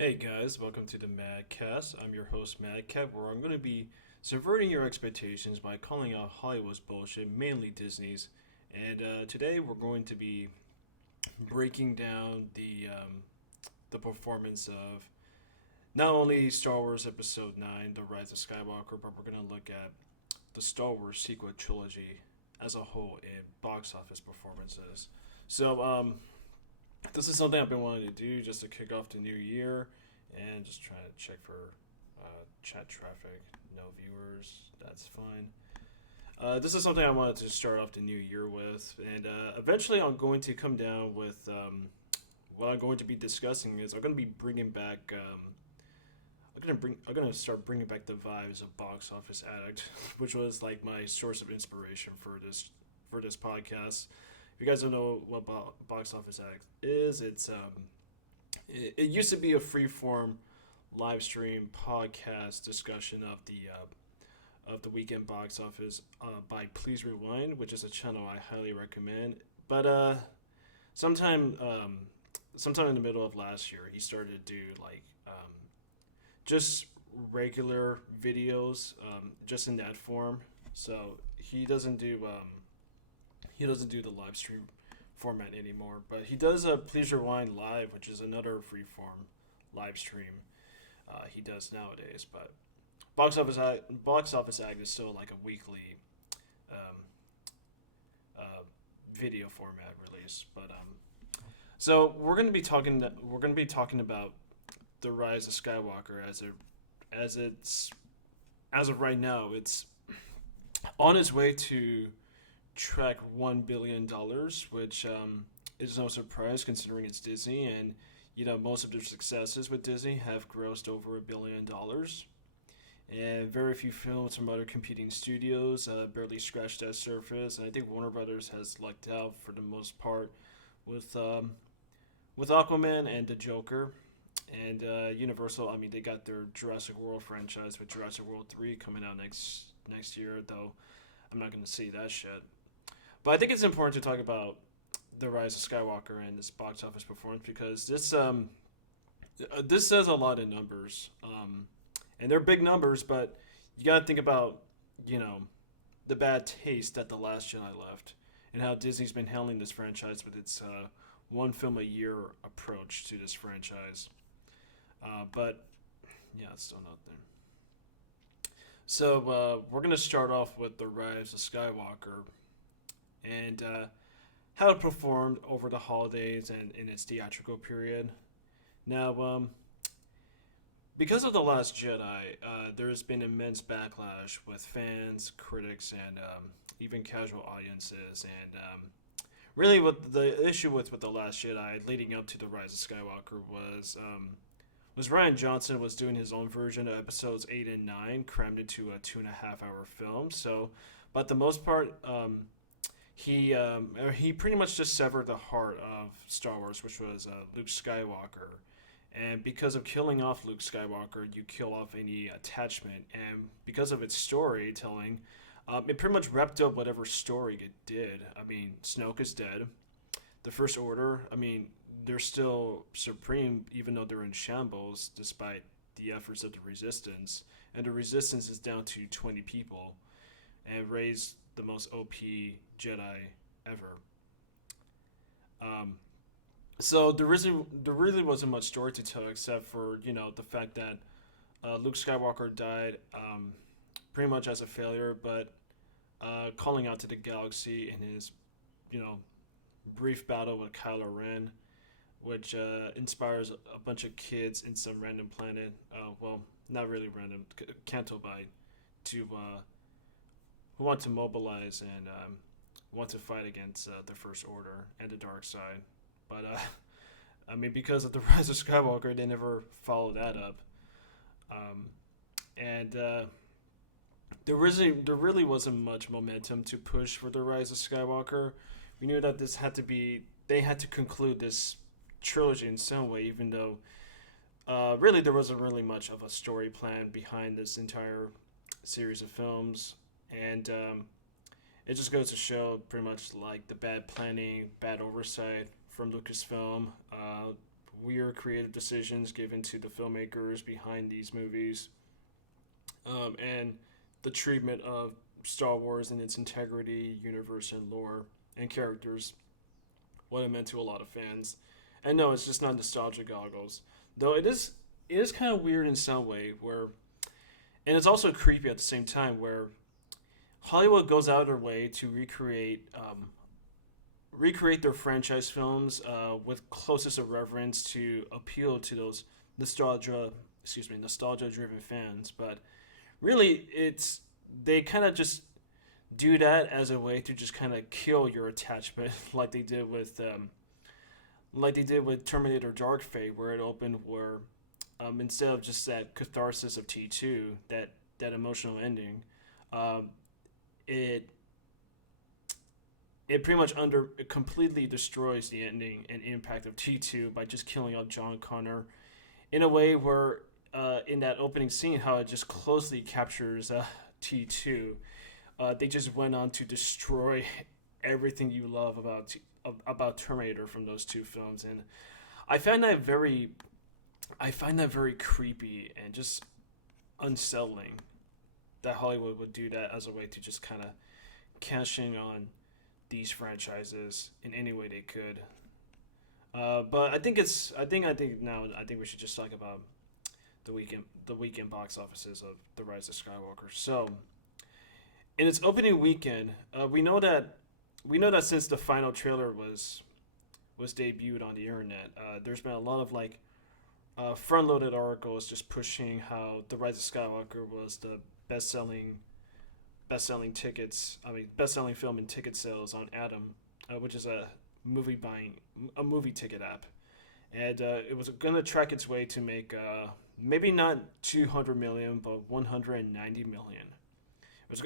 Hey guys, welcome to the MadCast. I'm your host, MadCat, where I'm going to be subverting your expectations by calling out Hollywood's bullshit, mainly Disney's. And today we're going to be breaking down the performance of not only Star Wars Episode 9, The Rise of Skywalker, but we're going to look at the Star Wars sequel trilogy as a whole in box office performances. So, this is something I've been wanting to do just to kick off the new year and just trying to check for chat traffic. No viewers, that's fine. This is something I wanted to start off the new year with, and eventually I'm going to come down with what I'm going to be discussing is I'm going to be bringing back. I'm gonna start bringing back the vibes of Box Office Addict, which was like my source of inspiration for this podcast. If you guys don't know what Box Office Addict is, it used to be a free form live stream podcast discussion of the weekend box office by Please Rewind, which is a channel I highly recommend. But sometime sometime in the middle of last year, he started to do like just regular videos, just in that form. So he doesn't do the live stream format anymore, but he does a Please Rewind Live, which is another free form live stream he does nowadays. But Box Office Act is still like a weekly um, video format release. But so we're gonna be talking about the Rise of Skywalker as it's as of right now. It's on its way to track $1 billion, which is no surprise considering it's Disney, and most of their successes with Disney have grossed over $1 billion. And very few films from other competing studios barely scratched that surface. And I think Warner Brothers has lucked out for the most part with Aquaman and the Joker. And Universal, I mean, they got their Jurassic World franchise with Jurassic World 3 coming out next year, though I'm not going to see that shit. But I think it's important to talk about the Rise of Skywalker and this box office performance because this says a lot in numbers, and they're big numbers. But you got to think about the bad taste that the Last Jedi left, and how Disney's been handling this franchise with its one film a year approach to this franchise. But yeah, it's still not there. So we're gonna start off with the Rise of Skywalker and how it performed over the holidays and in its theatrical period. Now, because of The Last Jedi, there's been immense backlash with fans, critics, and even casual audiences. And really, what the issue with The Last Jedi leading up to The Rise of Skywalker was Rian Johnson was doing his own version of episodes 8 and 9, crammed into a 2.5 hour film. So, but the most part, he pretty much just severed the heart of Star Wars, which was Luke Skywalker. And because of killing off Luke Skywalker, you kill off any attachment. And because of its storytelling, it pretty much wrapped up whatever story it did. I mean, Snoke is dead. The First Order, I mean, they're still supreme, even though they're in shambles, despite the efforts of the Resistance. And the Resistance is down to 20 people, and Rey's the most OP Jedi ever. So there really wasn't much story to tell except for the fact that Luke Skywalker died pretty much as a failure, but calling out to the galaxy in his you know brief battle with Kylo Ren, which inspires a bunch of kids in some random planet. Well, not really random, Canto Bight, to who want to mobilize and want to fight against the First Order and the dark side. But I mean, because of the Rise of Skywalker, they never followed that up, and there really wasn't much momentum to push for the Rise of Skywalker. We knew that they had to conclude this trilogy in some way, even though really there wasn't really much of a story plan behind this entire series of films, and it just goes to show pretty much like the bad planning, bad oversight from Lucasfilm, clear creative decisions given to the filmmakers behind these movies, and the treatment of Star Wars and its integrity, universe, and lore and characters, what it meant to a lot of fans. And no, it's just not nostalgia goggles, though it is kind of weird in some way where, and it's also creepy at the same time where Hollywood goes out of their way to recreate their franchise films with closest of reverence to appeal to those nostalgia driven fans. But really, it's they kind of just do that as a way to just kind of kill your attachment, like they did with Terminator Dark Fate, where it opened where instead of just that catharsis of T2, that emotional ending, um, it it pretty much it completely destroys the ending and impact of T2 by just killing off John Connor in a way where in that opening scene how it just closely captures T2. They just went on to destroy everything you love about Terminator from those two films, and I find that very creepy and just unsettling that Hollywood would do that as a way to just kind of cashing on these franchises in any way they could. But I think we should just talk about the weekend box offices of The Rise of Skywalker. So, in its opening weekend, we know that since the final trailer was debuted on the internet, there's been a lot of front-loaded articles just pushing how The Rise of Skywalker was the best-selling best-selling film in ticket sales on Atom, which is a movie ticket app, and it was going to track its way to make maybe not 200 million, but 190 million.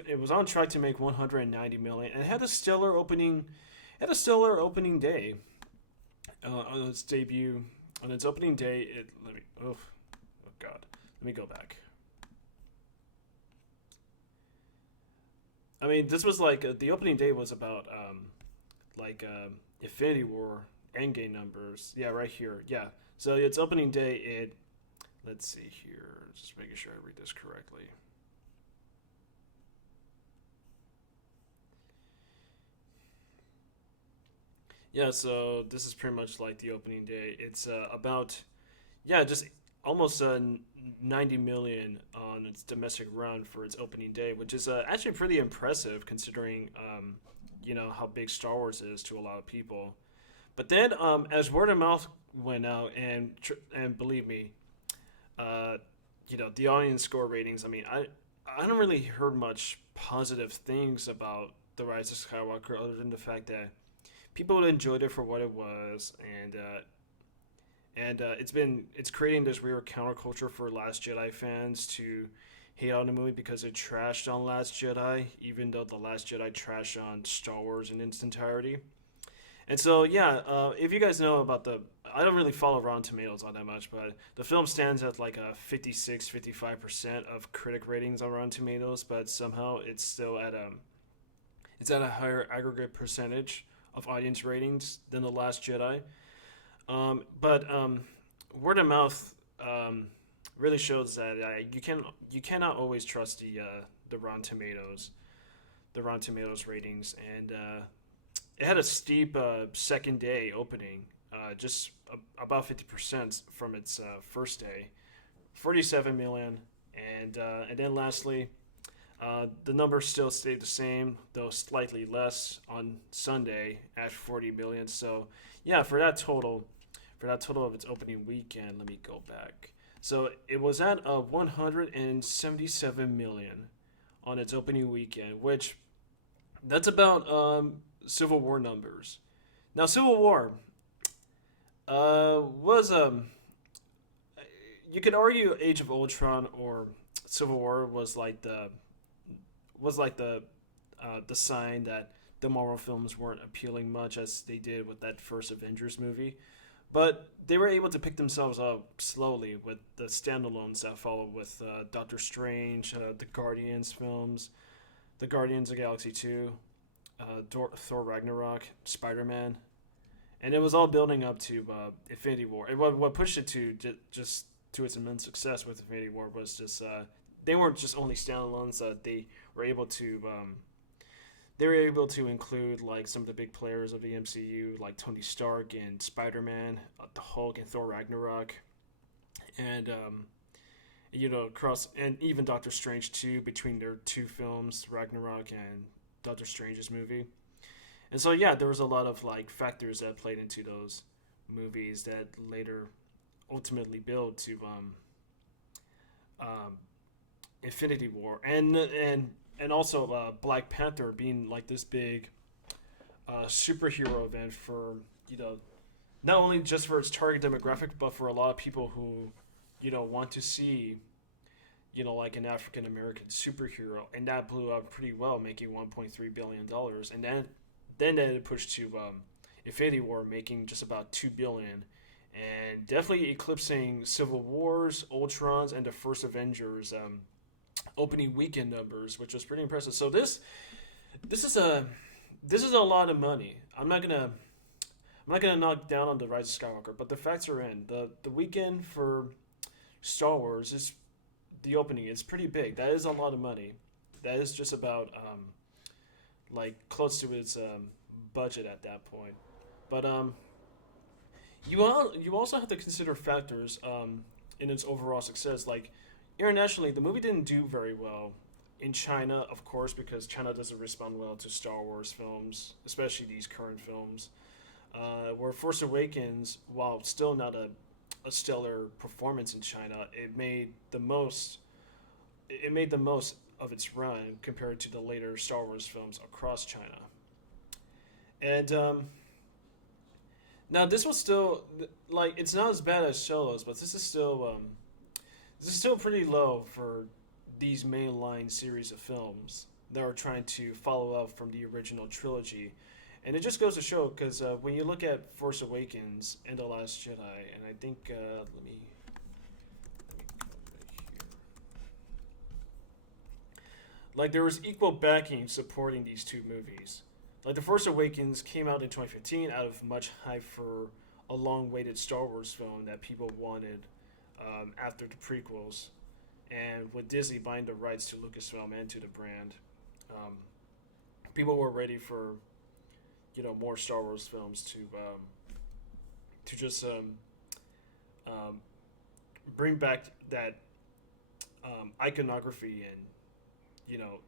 It was on track to make 190 million, and it had a stellar opening. It had a stellar opening day on its debut. On its opening day, oh god, let me go back. I mean, this was the opening day was about Infinity War Endgame numbers. Yeah, right here. Yeah. So its opening day, let's see here, just making sure I read this correctly. Yeah, so this is pretty much like the opening day. It's about, yeah, just almost 90 million on its domestic run for its opening day, which is actually pretty impressive considering, how big Star Wars is to a lot of people. But then, as word of mouth went out, and believe me, uh, the audience score ratings. I mean, I don't really heard much positive things about The Rise of Skywalker other than the fact that people enjoyed it for what it was, and it's creating this weird counterculture for Last Jedi fans to hate on the movie because it trashed on Last Jedi, even though the Last Jedi trashed on Star Wars in its entirety. And so, yeah, if you guys know about I don't really follow Rotten Tomatoes all that much, but the film stands at like a 55% of critic ratings on Rotten Tomatoes, but somehow it's still at a higher aggregate percentage of audience ratings than The Last Jedi. But word of mouth really shows that you cannot always trust the Rotten Tomatoes ratings, and it had a steep second day opening, just about 50% from its first day, 47 million, and then lastly. The numbers still stayed the same, though slightly less on Sunday at 40 million. So, yeah, for that total of its opening weekend, let me go back. So it was at 177 million on its opening weekend, which that's about Civil War numbers. Now, Civil War was you could argue Age of Ultron or Civil War was like the sign that the Marvel films weren't appealing much as they did with that first Avengers movie. But they were able to pick themselves up slowly with the standalones that followed with Doctor Strange, the Guardians films, the Guardians of the Galaxy 2, Thor Ragnarok, Spider-Man. and it was all building up to Infinity War. And what pushed it to just to its immense success with Infinity War was just they weren't just only standalones. They were able to include like some of the big players of the MCU, like Tony Stark and Spider Man, the Hulk and Thor Ragnarok, and across and even Doctor Strange too, between their two films, Ragnarok and Doctor Strange's movie. And so yeah, there was a lot of like factors that played into those movies that later ultimately build to um, Infinity War, and also Black Panther being like this big superhero event for not only just for its target demographic, but for a lot of people who want to see like an African American superhero, and that blew up pretty well, making $1.3 billion, and then it pushed to Infinity War, making just about $2 billion, and definitely eclipsing Civil Wars, Ultron's, and the first Avengers opening weekend numbers, which was pretty impressive. So this is a lot of money. I'm not gonna knock down on the Rise of Skywalker, but the facts are in the weekend for Star Wars is the opening. It's pretty big. That is a lot of money. That is just about like close to its budget at that point. But you also have to consider factors in its overall success. Like internationally, the movie didn't do very well. In China, of course, because China doesn't respond well to Star Wars films, especially these current films. Where Force Awakens, while still not a stellar performance in China, it made the most. It made the most of its run compared to the later Star Wars films across China. And now this was still like it's not as bad as Solos, but this is still pretty low for these mainline series of films that are trying to follow up from the original trilogy. And it just goes to show, because when you look at Force Awakens and The Last Jedi, and I think, let me go right here. Like, there was equal backing supporting these two movies. Like, The Force Awakens came out in 2015 out of much hype for a long-awaited Star Wars film that people wanted after the prequels. And with Disney buying the rights to Lucasfilm and to the brand, people were ready for more Star Wars films to just bring back that iconography and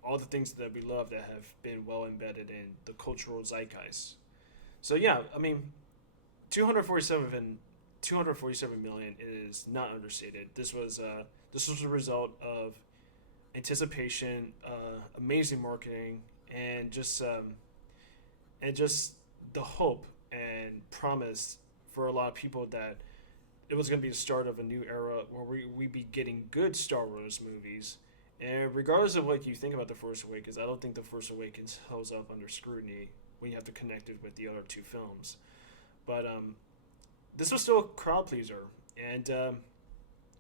all the things that we love that have been well embedded in the cultural zeitgeist. So yeah, I mean, 247 million is not understated. This was a result of anticipation, amazing marketing, and just the hope and promise for a lot of people that it was going to be the start of a new era where we be getting good Star Wars movies. And regardless of what you think about The Force Awakens, I don't think The Force Awakens holds up under scrutiny when you have to connect it with the other two films. But this was still a crowd pleaser, and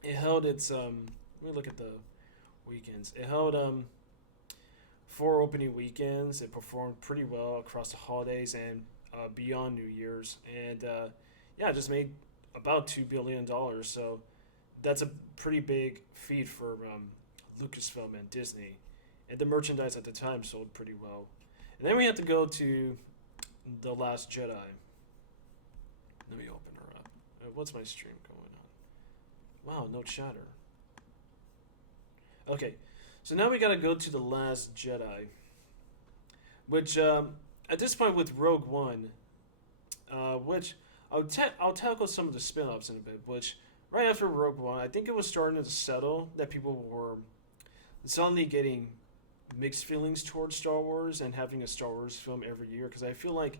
it held its. Let me look at the weekends. It held 4 opening weekends. It performed pretty well across the holidays and beyond New Year's, and it just made about $2 billion. So that's a pretty big feat for Lucasfilm and Disney, and the merchandise at the time sold pretty well. And then we have to go to The Last Jedi. Let me open her up. What's my stream going on? Wow, no chatter. Okay, so now we gotta go to The Last Jedi, which at this point with Rogue One, which I'll tackle some of the spin-offs in a bit, which right after Rogue One, I think it was starting to settle that people were suddenly getting mixed feelings towards Star Wars and having a Star Wars film every year, because I feel like,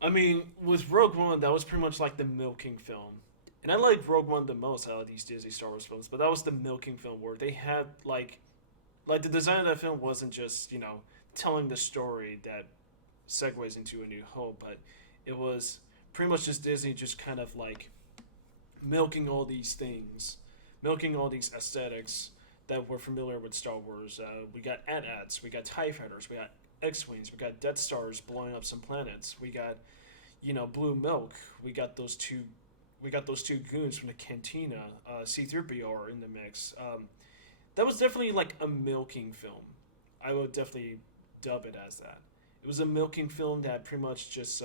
I mean, with Rogue One, that was pretty much like the milking film. And I like Rogue One the most out of these Disney Star Wars films, but that was the milking film where they had, like the design of that film wasn't just, telling the story that segues into A New Hope, but it was pretty much just Disney just kind of, like, milking all these things, milking all these aesthetics that we're familiar with Star Wars. We got AT-ATs, we got TIE Fighters, we got X-Wings, we got Death Stars blowing up some planets, we got, blue milk. We got those two. We got those two goons from the cantina. C-3PO are in the mix. That was definitely like a milking film. I would definitely dub it as that. It was a milking film that pretty much just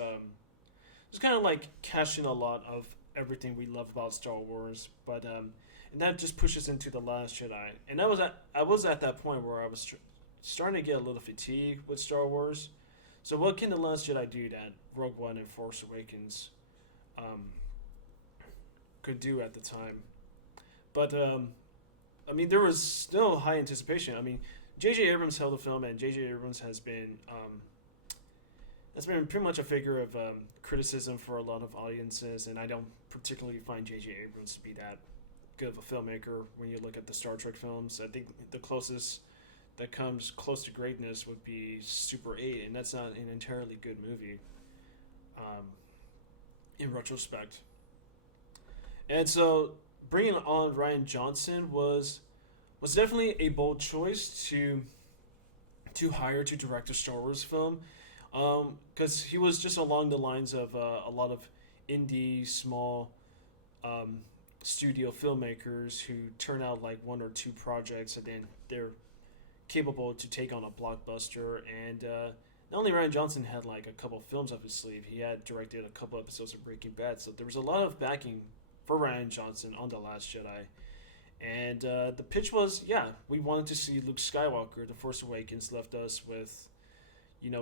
kind of like cashed in a lot of everything we love about Star Wars, but and that just pushes into the Last Jedi. And I was at that point where I was starting to get a little fatigued with Star Wars. So what can the Last Jedi do that Rogue One and Force Awakens um, could do at the time? But I mean, there was still high anticipation. I mean, J.J. Abrams held the film, and J.J. Abrams has been pretty much a figure of criticism for a lot of audiences, and I don't particularly find J.J. Abrams to be that good of a filmmaker when you look at the Star Trek films. I think the closest that comes close to greatness would be Super 8, and that's not an entirely good movie um, in retrospect. And so bringing on Ryan Johnson was definitely a bold choice to hire to direct a Star Wars film, because he was just along the lines of a lot of indie small um, studio filmmakers who turn out like one or two projects and then they're capable to take on a blockbuster. And not only Ryan Johnson had like a couple of films up his sleeve, he had directed a couple episodes of Breaking Bad, so there was a lot of backing for Ryan Johnson on The Last Jedi. And the pitch was, yeah, we wanted to see Luke Skywalker. The Force Awakens left us with,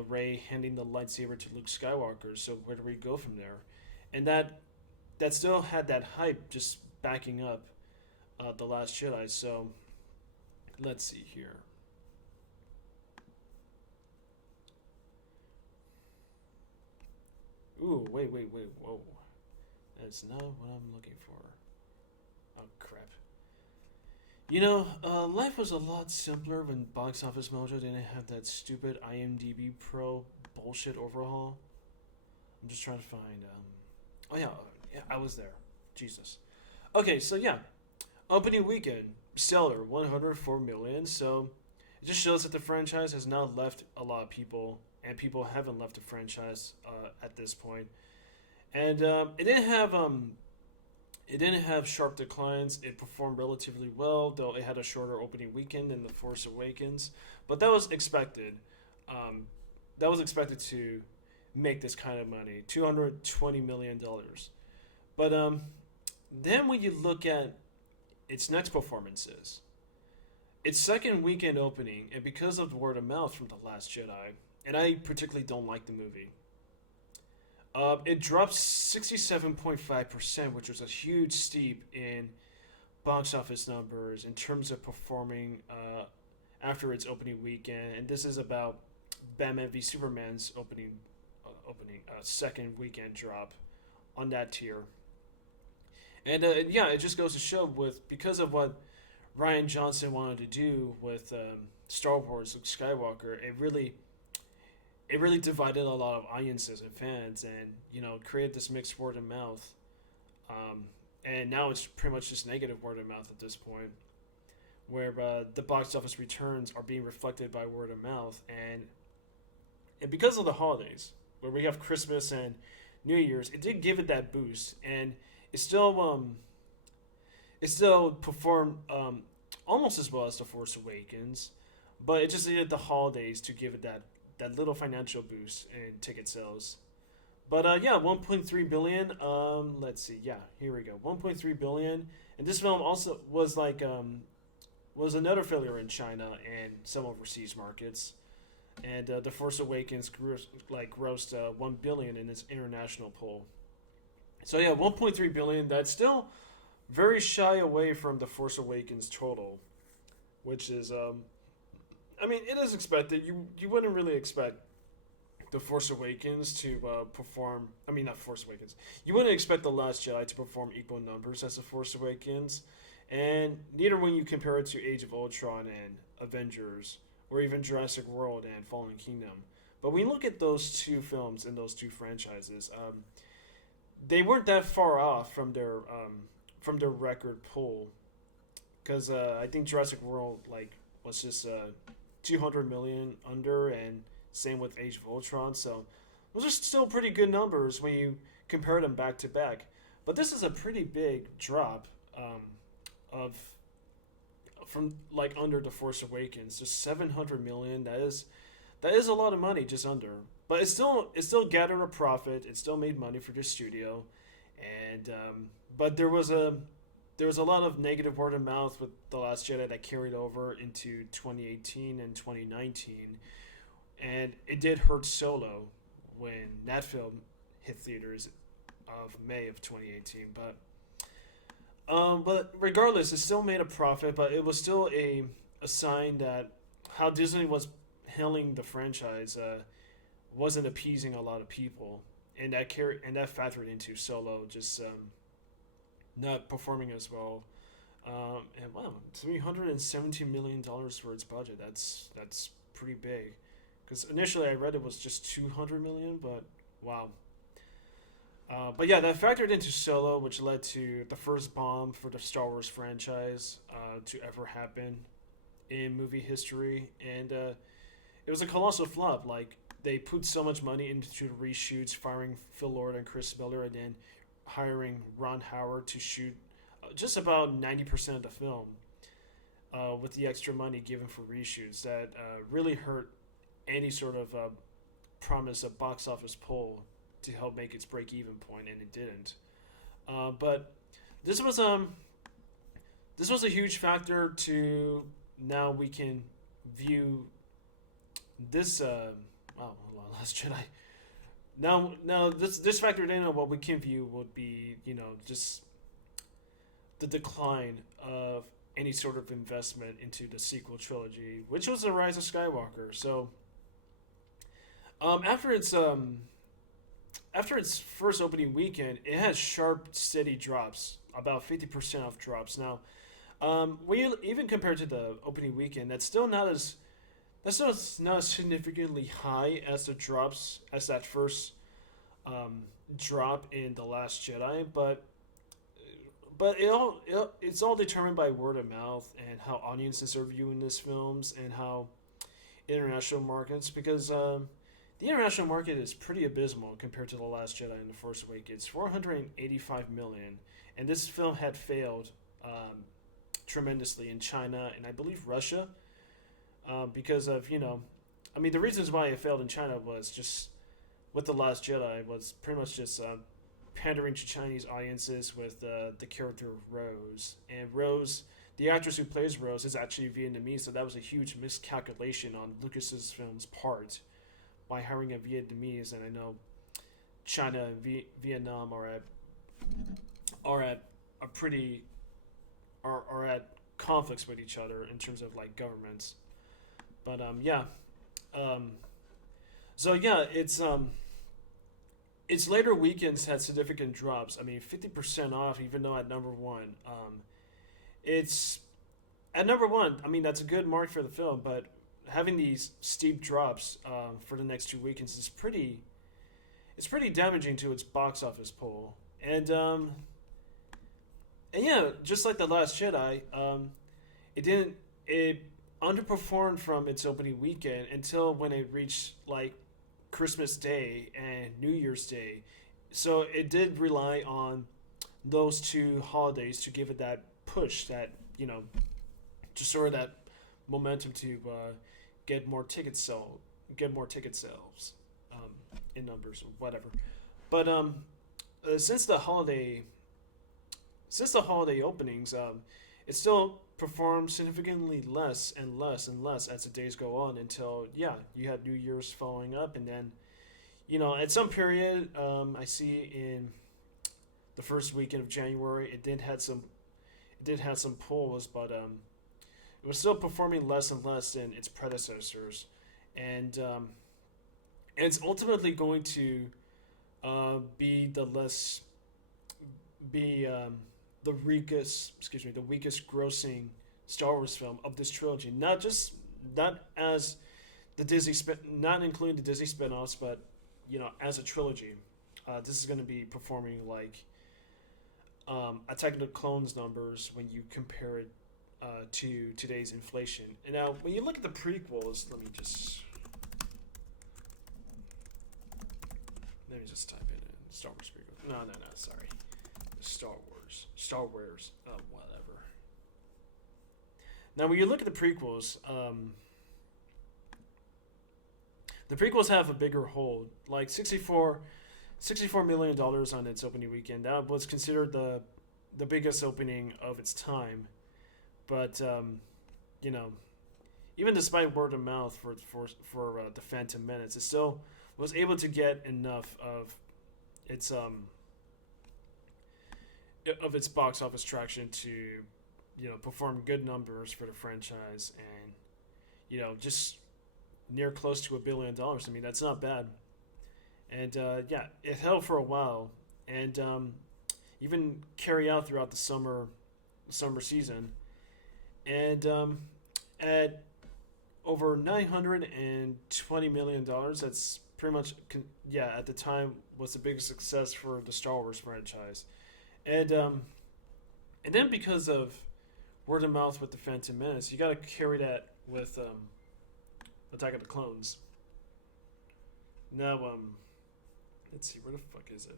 Rey handing the lightsaber to Luke Skywalker. So where do we go from there? And that still had that hype just backing up The Last Jedi. So let's see here. Ooh, wait, whoa. That's not what I'm looking for. Oh, crap. Life was a lot simpler when Box Office Mojo didn't have that stupid IMDb Pro bullshit overhaul. I'm just trying to find. Oh yeah, I was there. Jesus. Okay, so yeah, opening weekend, stellar, 104 million. So it just shows that the franchise has not left a lot of people, and people haven't left the franchise at this point. And it didn't have sharp declines. It performed relatively well, though it had a shorter opening weekend than The Force Awakens. But that was expected. That was expected to make this kind of money, $220 million. But then when you look at its next performances, its second weekend opening, and because of the word of mouth from The Last Jedi, and I particularly don't like the movie, it dropped 67.5%, which was a huge steep in box office numbers in terms of performing after its opening weekend. And this is about Batman v Superman's opening second weekend drop on that tier. And yeah, it just goes to show because of what Ryan Johnson wanted to do with Star Wars Luke Skywalker, it really divided a lot of audiences and fans, and created this mixed word of mouth. And now it's pretty much just negative word of mouth at this point, where the box office returns are being reflected by word of mouth, and because of the holidays, where we have Christmas and New Year's, it did give it that boost, and it still performed almost as well as The Force Awakens, but it just needed the holidays to give it that little financial boost in ticket sales. But yeah, 1.3 billion. Let's see. Yeah, here we go. 1.3 billion. And this film also was another failure in China and some overseas markets. And The Force Awakens grossed 1 billion in its international poll. So yeah, 1.3 billion. That's still very shy away from The Force Awakens total, which is I mean, it is expected. You wouldn't really expect The Force Awakens to perform. I mean, not Force Awakens. You wouldn't expect The Last Jedi to perform equal numbers as The Force Awakens, and neither when you compare it to Age of Ultron and Avengers, or even Jurassic World and Fallen Kingdom. But when you look at those two films and those two franchises, they weren't that far off from their record pull, because I think Jurassic World was just 200 million under, and same with Age of Ultron. So those are still pretty good numbers when you compare them back to back. But this is a pretty big drop of from like under The Force Awakens, just 700 million. That is a lot of money, just under. But it still gathered a profit. It still made money for the studio, and but there was a lot of negative word of mouth with The Last Jedi that carried over into 2018 and 2019, and it did hurt Solo when that film hit theaters of May of 2018. But regardless, it still made a profit. But it was still a sign that how Disney was handling the franchise wasn't appeasing a lot of people, and that factored into Solo just not performing as well. And wow, $317 million for its budget. That's pretty big. Because initially I read it was just 200 million, but wow. But yeah, that factored into Solo, which led to the first bomb for the Star Wars franchise to ever happen in movie history, and it was a colossal flop. Like they put so much money into the reshoots, firing Phil Lord and Chris Miller, and then hiring Ron Howard to shoot just about 90% of the film with the extra money given for reshoots. That really hurt any sort of promise of box office pull to help make its break even point, and it didn't. But this was a huge factor to now we can view this Last Jedi. Now this factored in on what we can view would be, just the decline of any sort of investment into the sequel trilogy, which was the Rise of Skywalker. So after its first opening weekend, it had sharp, steady drops, about 50% off drops. Now, when you even compared to the opening weekend, that's not as significantly high as the drops as that first drop in The Last Jedi, but it's all determined by word of mouth and how audiences are viewing these films and how international markets, because the international market is pretty abysmal compared to The Last Jedi and The Force Awakens. 485 million, and this film had failed tremendously in China and I believe Russia, because of the reasons why it failed in China was just with The Last Jedi was pretty much just pandering to Chinese audiences with the character Rose, and Rose. The actress who plays Rose is actually Vietnamese, so that was a huge miscalculation on Lucas's film's part by hiring a Vietnamese, and I know China and Vietnam are at a pretty are at conflicts with each other in terms of like governments. But so yeah, its later weekends had significant drops. I mean, 50% off, even though at number one. It's at number one. I mean, that's a good mark for the film, but having these steep drops for the next two weekends is it's pretty damaging to its box office pull. And yeah, just like The Last Jedi, it underperformed from its opening weekend until when it reached like Christmas Day and New Year's Day. So it did rely on those two holidays to give it that push, that just sort of that momentum to get more ticket sales in numbers or whatever. But since the holiday openings, it still performed significantly less and less and less as the days go on until you had New Year's following up, and then at some period I see in the first weekend of January it did have some pulls, but it was still performing less and less than its predecessors, and it's ultimately going to be the weakest grossing Star Wars film of this trilogy. Not including the Disney spin-offs, but as a trilogy. This is going to be performing like Attack of the Clones numbers when you compare it to today's inflation. And now, when you look at the prequels, let me just Let me just type it in. Star Wars prequels. No, sorry. Star Wars. Star Wars. Whatever. Now, when you look at the prequels have a bigger hold. Like $64 million on its opening weekend. That was considered the biggest opening of its time. But, you know, even despite word of mouth for the Phantom Menace, it still was able to get enough of its box office traction to, perform good numbers for the franchise, and, just near close to $1 billion. I mean, that's not bad. And yeah, it held for a while, and even carry out throughout the summer season, and at over $920 million. That's pretty much, at the time was the biggest success for the Star Wars franchise, and then because of word of mouth with the Phantom Menace, you got to carry that with Attack of the Clones. Now, let's see, where the fuck is it?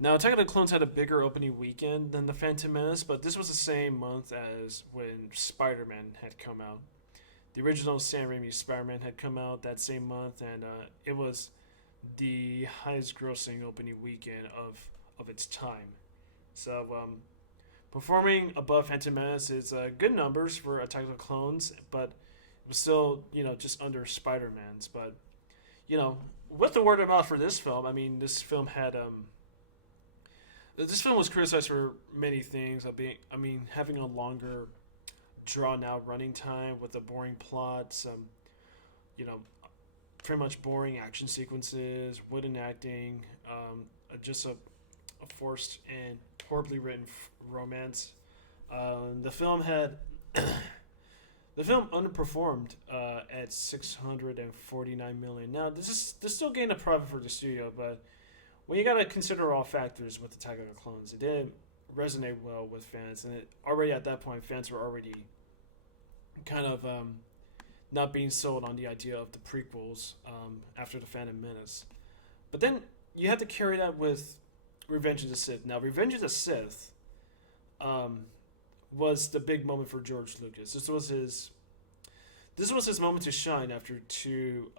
Now, Attack of the Clones had a bigger opening weekend than The Phantom Menace, but this was the same month as when Spider-Man had come out. The original Sam Raimi Spider-Man had come out that same month, and it was the highest grossing opening weekend of its time. So, performing above Phantom Menace is good numbers for Attack of the Clones, but it was still, just under Spider-Man's. But, with the word of mouth for this film, I mean, this film was criticized for many things. Having a longer, drawn-out running time with a boring plot, some, pretty much boring action sequences, wooden acting, just a forced and horribly written romance. The film underperformed at $649 million. Now, this still gained a profit for the studio, but when you gotta consider all factors with Attack of the Clones, it didn't resonate well with fans, and already at that point, fans were already kind of not being sold on the idea of the prequels after the Phantom Menace. But then you had to carry that with Revenge of the Sith. Now, Revenge of the Sith was the big moment for George Lucas. This was his moment to shine after two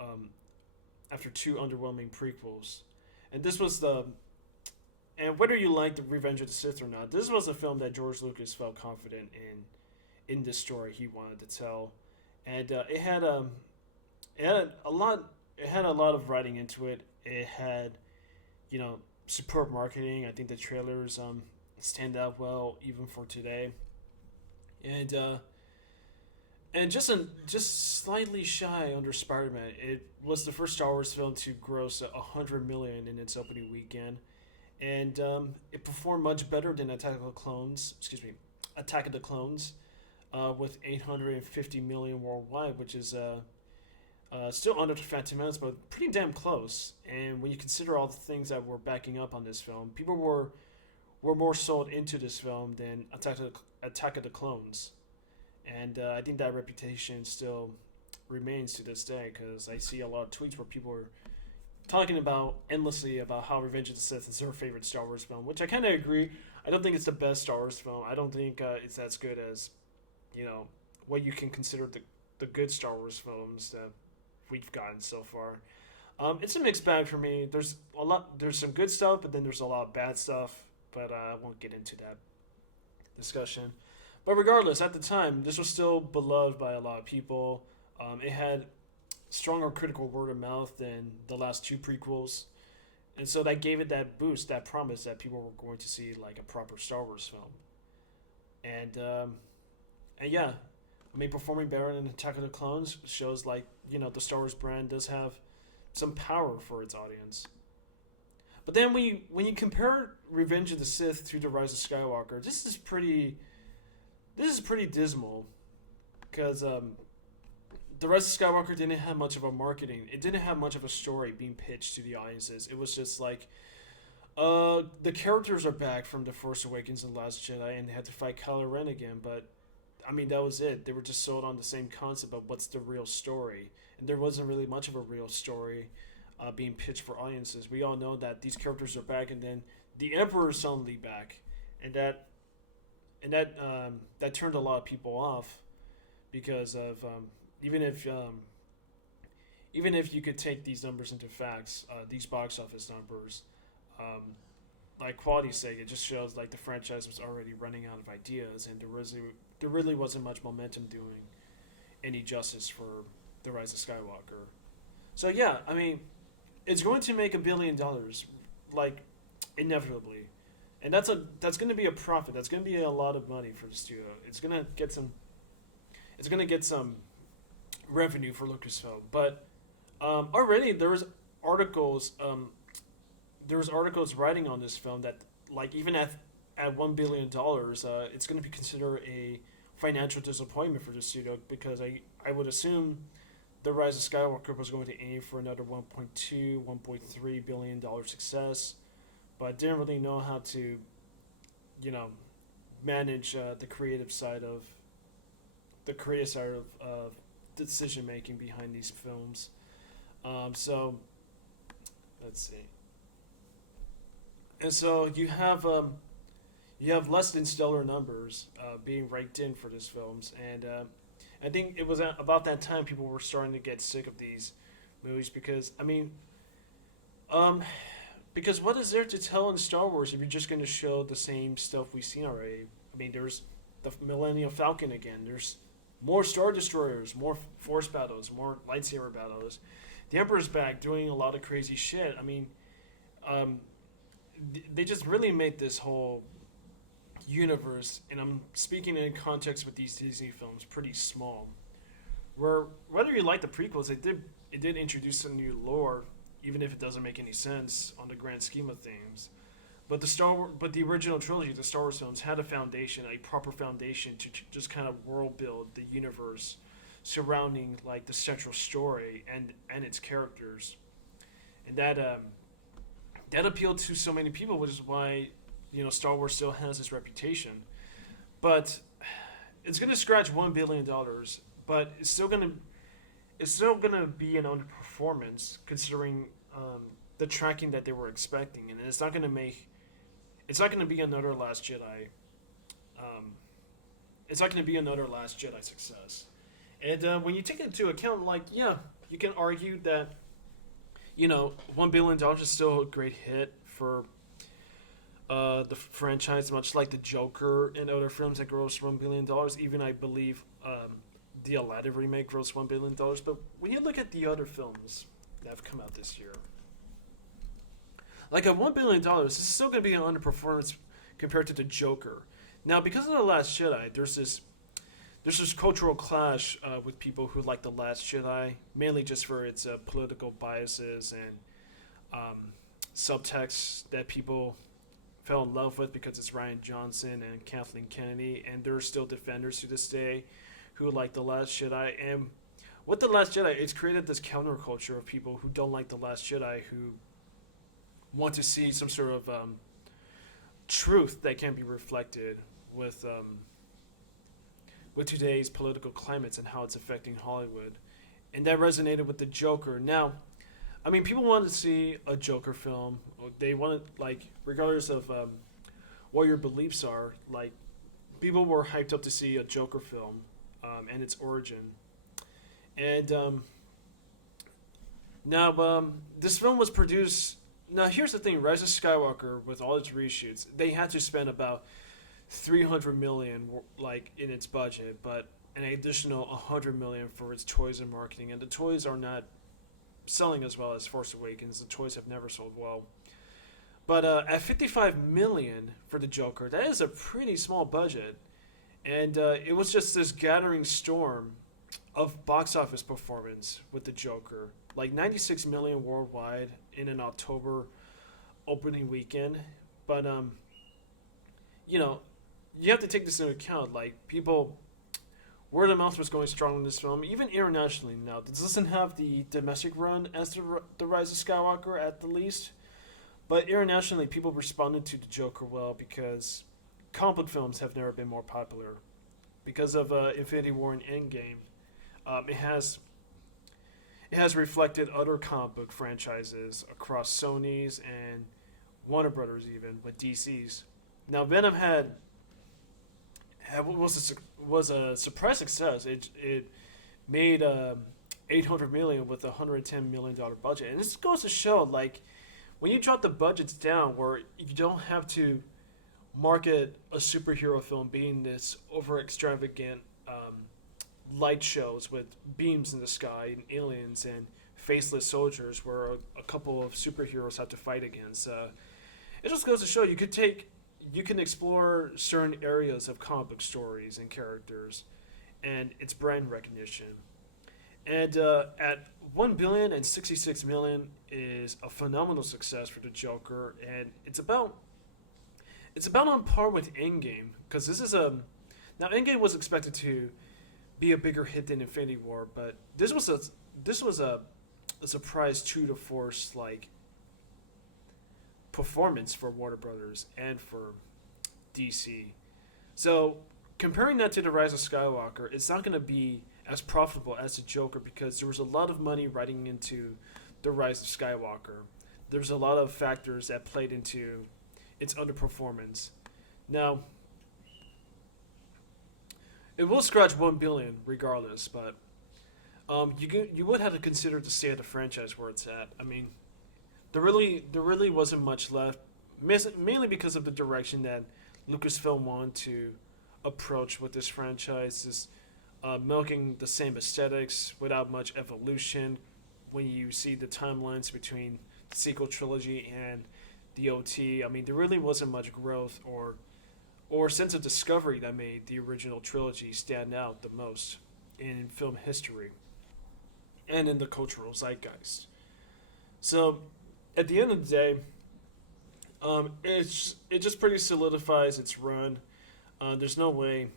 underwhelming prequels. And this was and whether you liked the Revenge of the Sith or not, this was a film that George Lucas felt confident in the story he wanted to tell, and it had a lot of writing into it. It had, superb marketing. I think the trailers stand out well even for today, and just slightly shy under Spider-Man. It was the first Star Wars film to gross $100 million in its opening weekend, and it performed much better than Attack of the Clones, with $850 million worldwide, which is still under the Phantom Menace, but pretty damn close. And when you consider all the things that were backing up on this film, people were more sold into this film than Attack of the Clones. And I think that reputation still remains to this day, because I see a lot of tweets where people are talking endlessly about how Revenge of the Sith is their favorite Star Wars film, which I kind of agree. I don't think it's the best Star Wars film. I don't think it's as good as, what you can consider the good Star Wars films that we've gotten so far. It's a mixed bag for me. There's some good stuff, but then there's a lot of bad stuff, but I won't get into that discussion. But regardless, at the time, this was still beloved by a lot of people. It had stronger critical word of mouth than the last two prequels. And so that gave it that boost, that promise that people were going to see like a proper Star Wars film. And yeah, performing better than Attack of the Clones shows the Star Wars brand does have some power for its audience. But then when you compare Revenge of the Sith to The Rise of Skywalker, this is pretty dismal, because The Rise of Skywalker didn't have much of a marketing. It didn't have much of a story being pitched to the audiences. It was just like, the characters are back from The Force Awakens and Last Jedi, and they had to fight Kylo Ren again, but I mean, that was it. They were just sold on the same concept of what's the real story, and there wasn't really much of a real story being pitched for audiences. We all know that these characters are back, and then the Emperor is suddenly back, and that turned a lot of people off because of even if even if you could take these numbers into facts, these box office numbers, um, like quality's sake, it just shows like the franchise was already running out of ideas, and there really wasn't much momentum doing any justice for the Rise of Skywalker. So yeah, I mean, it's going to make $1 billion, like inevitably, and that's going to be a profit. That's going to be a lot of money for the studio. It's going to get some. It's going to get some revenue for Lucasfilm, but already articles. There was articles writing on this film that like even at $1 billion, it's going to be considered a financial disappointment for the studio because I would assume the Rise of Skywalker was going to aim for another 1.2, $1.3 billion success, but didn't really know how to, you know, manage the creative side of decision making behind these films. So let's see. And so you have less than stellar numbers being raked in for these films, and I think it was about that time people were starting to get sick of these movies because I mean, because what is there to tell in Star Wars if you're just going to show the same stuff we've seen already? I mean, there's the Millennium Falcon again. There's more Star Destroyers, more Force battles, more lightsaber battles. The Emperor's back doing a lot of crazy shit. I mean, they just really made this whole universe, and I'm speaking in context with these Disney films, pretty small. Where whether you like the prequels, it did introduce some new lore, even if it doesn't make any sense on the grand scheme of things. But but the original trilogy, the Star Wars films, had a proper foundation to just kind of world build the universe surrounding like the central story and its characters, and that appealed to so many people, which is why Star Wars still has this reputation. But it's gonna scratch $1 billion, but it's still gonna be an underperformance considering the tracking that they were expecting, and it's not gonna be another Last Jedi. It's not gonna be another Last Jedi success. And when you take into account, like, yeah, you can argue that $1 billion is still a great hit for the franchise, much like the Joker and other films that grossed $1 billion. Even I believe the Aladdin remake grossed $1 billion. But when you look at the other films that have come out this year, like at $1 billion, this is still going to be an underperformance compared to the Joker. Now, because of the Last Jedi, there's this cultural clash with people who like The Last Jedi, mainly just for its political biases and subtext that people fell in love with because it's Rian Johnson and Kathleen Kennedy, and there are still defenders to this day who like The Last Jedi. And with The Last Jedi, it's created this counterculture of people who don't like The Last Jedi, who want to see some sort of truth that can be reflected with today's political climates and how it's affecting Hollywood. And that resonated with the Joker. Now, I mean, people want to see a Joker film. They want to, like, regardless of what your beliefs are, like, people were hyped up to see a Joker film and its origin. And now, this film was produced. Now, here's the thing: Rise of Skywalker, with all its reshoots, they had to spend about $300 million like in its budget, but an additional $100 million for its toys and marketing. And the toys are not selling as well as Force Awakens. The toys have never sold well. But at $55 million for the Joker, that is a pretty small budget, and it was just this gathering storm of box office performance with the Joker, like $96 million worldwide in an October opening weekend. But you have to take this into account. Like, people, word of mouth was going strong in this film, even internationally. Now, this doesn't have the domestic run as the Rise of Skywalker at the least, but internationally, people responded to the Joker well because comic book films have never been more popular because of Infinity War and Endgame. It has reflected other comic book franchises across Sony's and Warner Brothers, even with DC's. Now, Venom was a surprise success. It made 800 million with a $110 million budget, and this goes to show like when you drop the budgets down, where you don't have to market a superhero film being this over extravagant light shows with beams in the sky and aliens and faceless soldiers, where a couple of superheroes have to fight against. It just goes to show you can explore certain areas of comic book stories and characters, and its brand recognition. And at 1,066,000,000 is a phenomenal success for the Joker, and it's about on par with Endgame, because this is a now Endgame was expected to be a bigger hit than Infinity War, but this was a surprise true to force like performance for Warner Brothers and for DC. So comparing that to the Rise of Skywalker, it's not going to be as profitable as the Joker, because there was a lot of money writing into the Rise of Skywalker. There's a lot of factors that played into its underperformance. Now, it will scratch 1 billion regardless, but you would have to consider the state of the franchise where it's at. I mean, there really wasn't much left, mainly because of the direction that Lucasfilm wanted to approach with this franchise. Is milking the same aesthetics without much evolution. When you see the timelines between the sequel trilogy and the OT, I mean, there really wasn't much growth or sense of discovery that made the original trilogy stand out the most in film history and in the cultural zeitgeist. So, at the end of the day, it just pretty solidifies its run. There's no way,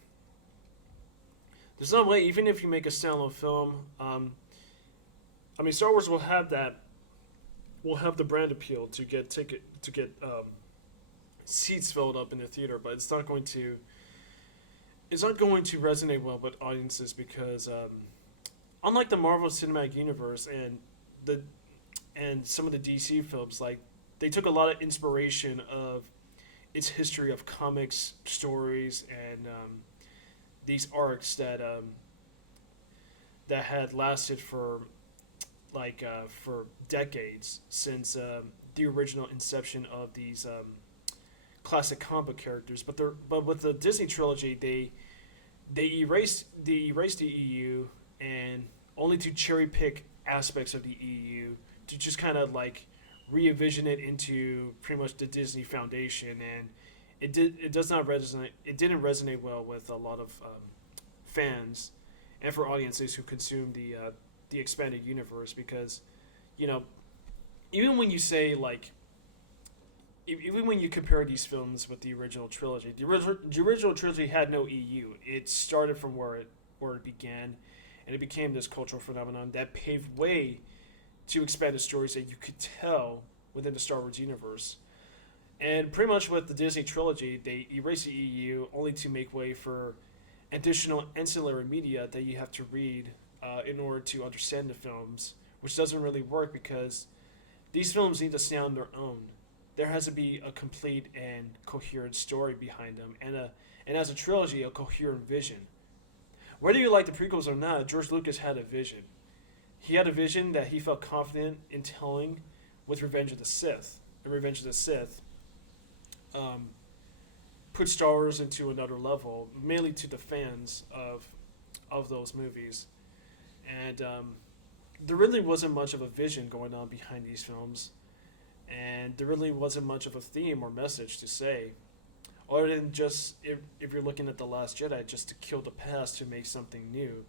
even if you make a standalone film. I mean, Star Wars will have the brand appeal to get seats filled up in the theater, but it's not going to resonate well with audiences, because unlike the Marvel Cinematic Universe and some of the DC films, like they took a lot of inspiration of its history of comics, stories, and these arcs that had lasted for decades, since the original inception of these classic comic book characters. But with the Disney trilogy, they erased the EU, and only to cherry pick aspects of the EU to just kind of like re-envision it into pretty much the Disney Foundation, and it didn't resonate well with a lot of fans and for audiences who consume the expanded universe, because even when you say like even when you compare these films with the original trilogy, the original trilogy had no EU. It started from where it began, and it became this cultural phenomenon that paved way to expand the stories that you could tell within the Star Wars universe. And pretty much with the Disney trilogy, they erased the EU only to make way for additional ancillary media that you have to read in order to understand the films, which doesn't really work, because these films need to stand on their own. There has to be a complete and coherent story behind them, and as a trilogy, a coherent vision. Whether you like the prequels or not, George Lucas had a vision. He had a vision that he felt confident in telling with Revenge of the Sith. And Revenge of the Sith put Star Wars into another level, mainly to the fans of those movies. And there really wasn't much of a vision going on behind these films, and there really wasn't much of a theme or message to say, other than just, if you're looking at The Last Jedi, just to kill the past to make something new.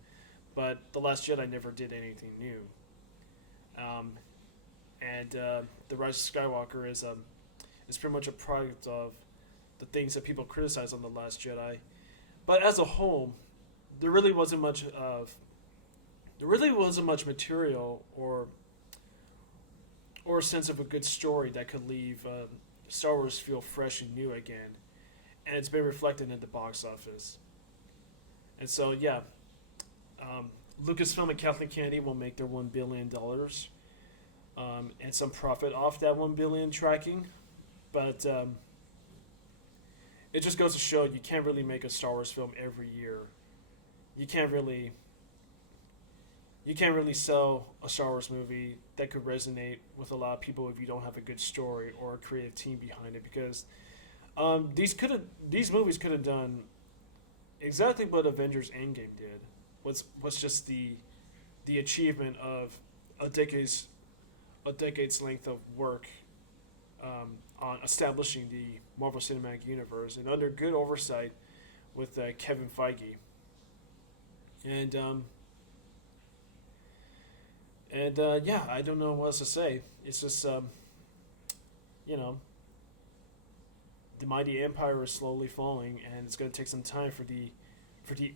But The Last Jedi never did anything new. The Rise of Skywalker is pretty much a product of the things that people criticize on The Last Jedi. But as a whole, there really wasn't much material or a sense of a good story that could leave Star Wars feel fresh and new again. And it's been reflected in the box office. And so, yeah, Lucasfilm and Kathleen Kennedy will make their $1 billion and some profit off that $1 billion tracking. But it just goes to show you can't really make a Star Wars film every year. You can't really sell a Star Wars movie that could resonate with a lot of people if you don't have a good story or a creative team behind it. Because these movies could have done exactly what Avengers Endgame did. Was just the achievement of a decade's length of work on establishing the Marvel Cinematic Universe, and under good oversight with Kevin Feige. And yeah, I don't know what else to say. It's just you know, the mighty empire is slowly falling, and it's going to take some time for the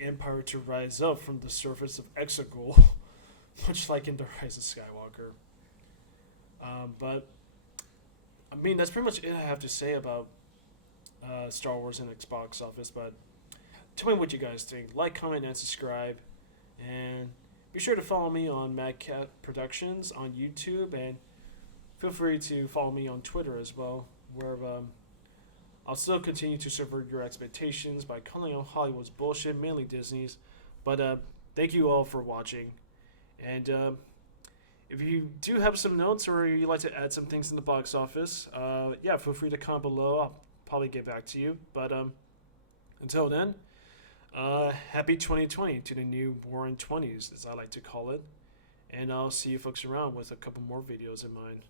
empire to rise up from the surface of Exegol, much like in the Rise of Skywalker. But I mean, that's pretty much it I have to say about Star Wars and its box office. But tell me what you guys think. Like, comment, and subscribe. And be sure to follow me on MadCast Productions on YouTube. And feel free to follow me on Twitter as well, where I'll still continue to subvert your expectations by calling out Hollywood's bullshit, mainly Disney's. But thank you all for watching. And if you do have some notes or you'd like to add some things in the box office, yeah, feel free to comment below. I'll probably get back to you. But until then, happy 2020 to the new Roaring 20s, as I like to call it. And I'll see you folks around with a couple more videos in mind.